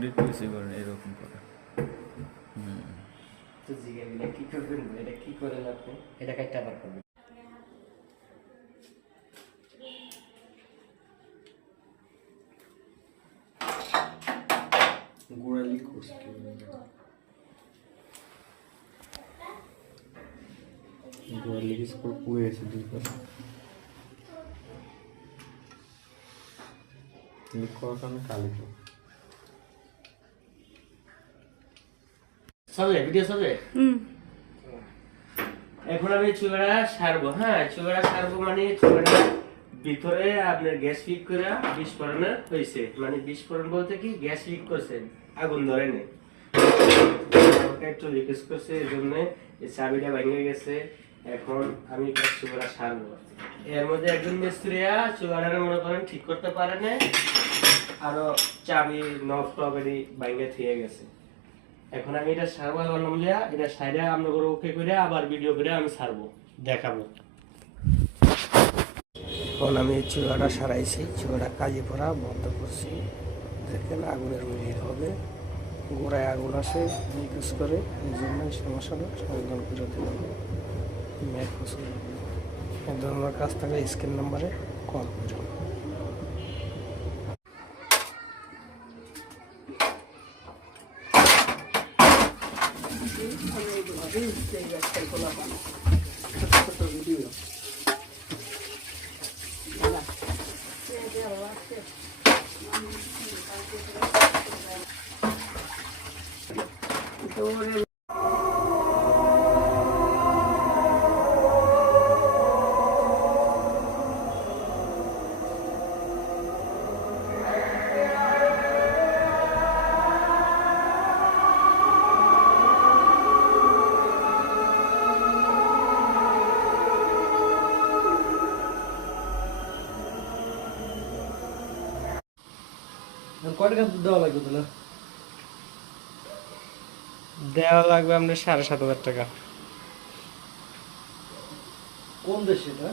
ডিপিএসি করেন এরকম করে। তো জিজ্ঞাসা এটা কি করবেন, এটা কি করেন আপনি, এটা কাটতে আবার করবেন। গোড়ালি করছে গোড়ালি কিছু করে পুড়ে গেছে দুই পাশে লিক করার কারণে কালি তো চলে ভিডিও চলে। এখন আমি চুলাটা সারবো। হ্যাঁ, চুলাটা সারবো মানে চুলাটা ভিতরে আপনার গ্যাস লিক করে বিস্ফোরণ হয়েছে, মানে বিস্ফোরণ বলতে কি গ্যাস লিক করছে, আগুন ধরে নেই, একটু লিকেজ করছে, এই জন্য এই চাবিটা ভেঙে গেছে। এখন আমি চুলাটা সারবো। এর মধ্যে একজন মিস্ত্রিয়া চুলাটা মনে করেন ঠিক করতে পারে না, আরো চাবি নব টবেরই ভেঙে থিয়ে গেছে। এখন আমি এটা সারবো, এটা সাইডে আমরা করে ওকে করে আবার ভিডিও করে আমি সারবো, দেখাবো। এখন আমি চুলাটা সারাইছি, চুলাটা কাজে পড়া বন্ধ করছি। দেখেন আগুনের মিলিয়ে হবে, গোড়ায় আগুন আসে নিকুজ করে, এই জন্য সমস্যাটা সমাধান করে দিলাম। এই ধরনের কাজ থাকলে স্ক্রিন নাম্বারে কল করুন। কয় টাকা দেওয়া লাগবে তাহলে? দেওয়া লাগবে আপনার 7,500 টাকা। কোন দেশে এটা?